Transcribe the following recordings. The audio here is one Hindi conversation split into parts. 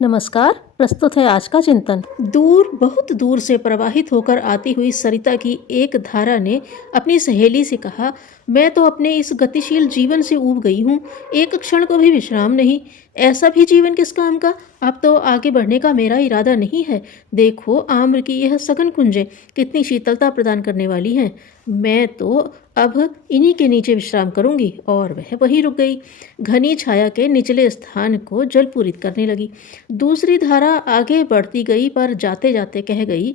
नमस्कार। प्रस्तुत है आज का चिंतन। दूर, बहुत दूर से प्रवाहित होकर आती हुई सरिता की एक धारा ने अपनी सहेली से कहा, मैं तो अपने इस गतिशील जीवन से ऊब गई हूँ, एक क्षण को भी विश्राम नहीं। ऐसा भी जीवन किस काम का। अब तो आगे बढ़ने का मेरा इरादा नहीं है। देखो, आम्र की यह सघन कुंजें कितनी शीतलता प्रदान करने वाली हैं। मैं तो अब इन्हीं के नीचे विश्राम करूंगी। और वह वहीं रुक गई, घनी छाया के निचले स्थान को जलपूरित करने लगी। दूसरी धारा आगे बढ़ती गई, पर जाते जाते कह गई,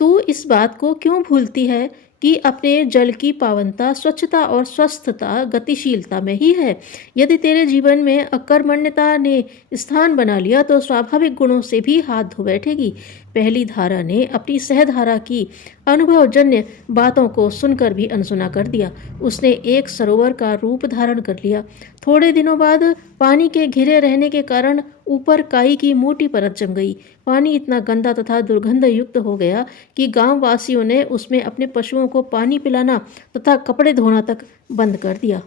तू इस बात को क्यों भूलती है कि अपने जल की पावनता, स्वच्छता और स्वस्थता गतिशीलता में ही है। यदि तेरे जीवन में अकर्मण्यता ने स्थान बना लिया तो स्वाभाविक गुणों से भी हाथ धो बैठेगी। पहली धारा ने अपनी सहधारा की अनुभवजन्य बातों को सुनकर भी अनसुना कर दिया। उसने एक सरोवर का रूप धारण कर लिया। थोड़े दिनों बाद पानी के घिरे रहने के कारण ऊपर काई की मोटी परत जम गई। पानी इतना गंदा तथा दुर्गंध युक्त हो गया कि गांव वासियों ने उसमें अपने पशुओं को पानी पिलाना तथा कपड़े धोना तक बंद कर दिया।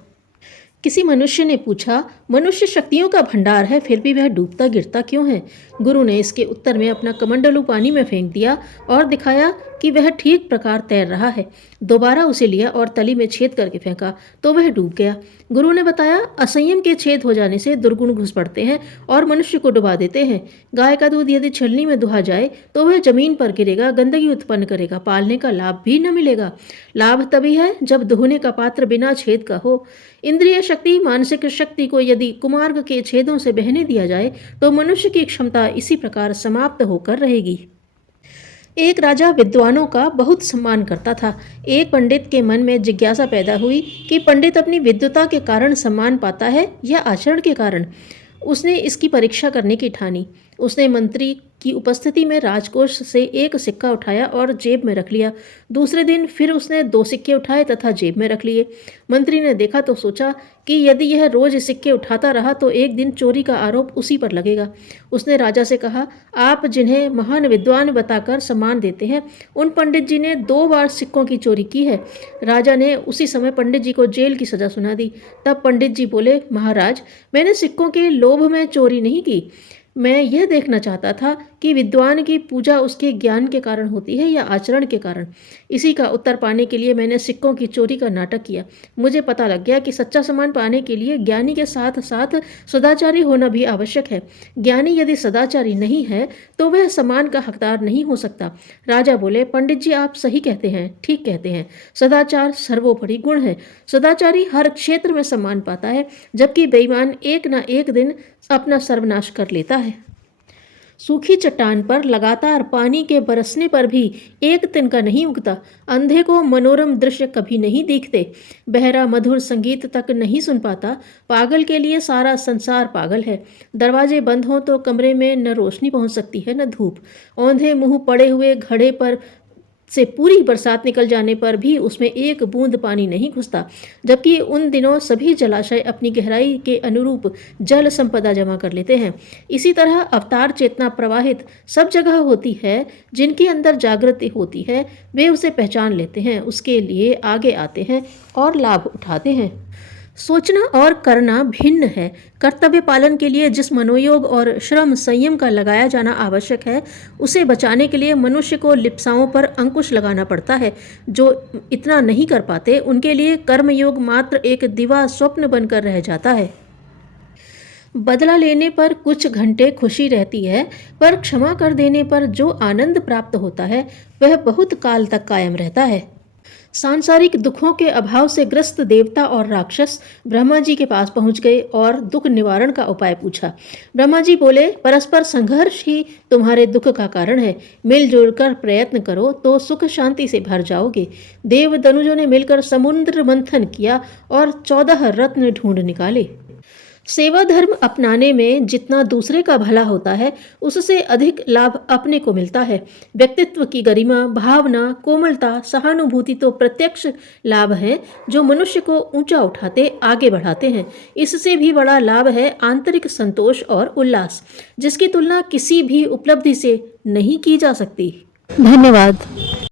किसी मनुष्य ने पूछा, मनुष्य शक्तियों का भंडार है, फिर भी वह डूबता गिरता क्यों है। गुरु ने इसके उत्तर में अपना कमंडलू पानी में फेंक दिया और दिखाया कि वह ठीक प्रकार तैर रहा है। दोबारा उसे लिया और तली में छेद करके फेंका तो वह डूब गया। गुरु ने बताया, असंयम के छेद हो जाने से दुर्गुण घुस पड़ते हैं और मनुष्य को डुबा देते हैं। गाय का दूध यदि छलनी में दुहा जाए तो वह जमीन पर गिरेगा, गंदगी उत्पन्न करेगा, पालने का लाभ भी न मिलेगा। लाभ तभी है जब दुहने का पात्र बिना छेद का हो। इंद्रिय शक्ति, मानसिक शक्ति को यदि कुमार्ग के छेदों से बहने दिया जाए तो मनुष्य की क्षमता इसी प्रकार समाप्त होकर रहेगी। एक राजा विद्वानों का बहुत सम्मान करता था। एक पंडित के मन में जिज्ञासा पैदा हुई कि पंडित अपनी विद्वता के कारण सम्मान पाता है या आचरण के कारण। उसने इसकी परीक्षा करने की ठानी। उसने मंत्री की उपस्थिति में राजकोष से एक सिक्का उठाया और जेब में रख लिया। दूसरे दिन फिर उसने 2 सिक्के उठाए तथा जेब में रख लिए। मंत्री ने देखा तो सोचा कि यदि यह रोज सिक्के उठाता रहा तो एक दिन चोरी का आरोप उसी पर लगेगा। उसने राजा से कहा, आप जिन्हें महान विद्वान बताकर सम्मान देते हैं, उन पंडित जी ने 2 बार सिक्कों की चोरी की है। राजा ने उसी समय पंडित जी को जेल की सजा सुना दी। तब पंडित जी बोले, महाराज, मैंने सिक्कों के लोभ में चोरी नहीं की। मैं यह देखना चाहता था कि विद्वान की पूजा उसके ज्ञान के कारण होती है या आचरण के कारण। इसी का उत्तर पाने के लिए मैंने सिक्कों की चोरी का नाटक किया। मुझे पता लग गया कि सच्चा सम्मान पाने के लिए ज्ञानी के साथ साथ सदाचारी होना भी आवश्यक है। ज्ञानी यदि सदाचारी नहीं है तो वह सम्मान का हकदार नहीं हो सकता। राजा बोले, पंडित जी, आप सही कहते हैं, ठीक कहते हैं। सदाचार सर्वोपरि गुण है। सदाचारी हर क्षेत्र में सम्मान पाता है, जबकि बेईमान एक न एक दिन अपना सर्वनाश कर लेता है। सूखी चट्टान पर लगातार पानी के बरसने पर भी एक तिनका नहीं उगता। अंधे को मनोरम दृश्य कभी नहीं दिखते। बहरा मधुर संगीत तक नहीं सुन पाता। पागल के लिए सारा संसार पागल है। दरवाजे बंद हों तो कमरे में न रोशनी पहुंच सकती है न धूप। औंधे मुंह पड़े हुए घड़े पर से पूरी बरसात निकल जाने पर भी उसमें एक बूंद पानी नहीं घुसता, जबकि उन दिनों सभी जलाशय अपनी गहराई के अनुरूप जल संपदा जमा कर लेते हैं। इसी तरह अवतार चेतना प्रवाहित सब जगह होती है। जिनके अंदर जागृति होती है वे उसे पहचान लेते हैं, उसके लिए आगे आते हैं और लाभ उठाते हैं। सोचना और करना भिन्न है। कर्तव्य पालन के लिए जिस मनोयोग और श्रम संयम का लगाया जाना आवश्यक है, उसे बचाने के लिए मनुष्य को लिप्साओं पर अंकुश लगाना पड़ता है। जो इतना नहीं कर पाते, उनके लिए कर्मयोग मात्र एक दिवा स्वप्न बनकर रह जाता है। बदला लेने पर कुछ घंटे खुशी रहती है, पर क्षमा कर देने पर जो आनंद प्राप्त होता है वह बहुत काल तक कायम रहता है। सांसारिक दुखों के अभाव से ग्रस्त देवता और राक्षस ब्रह्मा जी के पास पहुंच गए और दुख निवारण का उपाय पूछा। ब्रह्मा जी बोले, परस्पर संघर्ष ही तुम्हारे दुख का कारण है। मिलजुल कर प्रयत्न करो तो सुख शांति से भर जाओगे। देव दनुजों ने मिलकर समुद्र मंथन किया और 14 रत्न ढूंढ निकाले। सेवा धर्म अपनाने में जितना दूसरे का भला होता है, उससे अधिक लाभ अपने को मिलता है। व्यक्तित्व की गरिमा, भावना, कोमलता, सहानुभूति तो प्रत्यक्ष लाभ हैं जो मनुष्य को ऊंचा उठाते, आगे बढ़ाते हैं। इससे भी बड़ा लाभ है आंतरिक संतोष और उल्लास, जिसकी तुलना किसी भी उपलब्धि से नहीं की जा सकती। धन्यवाद।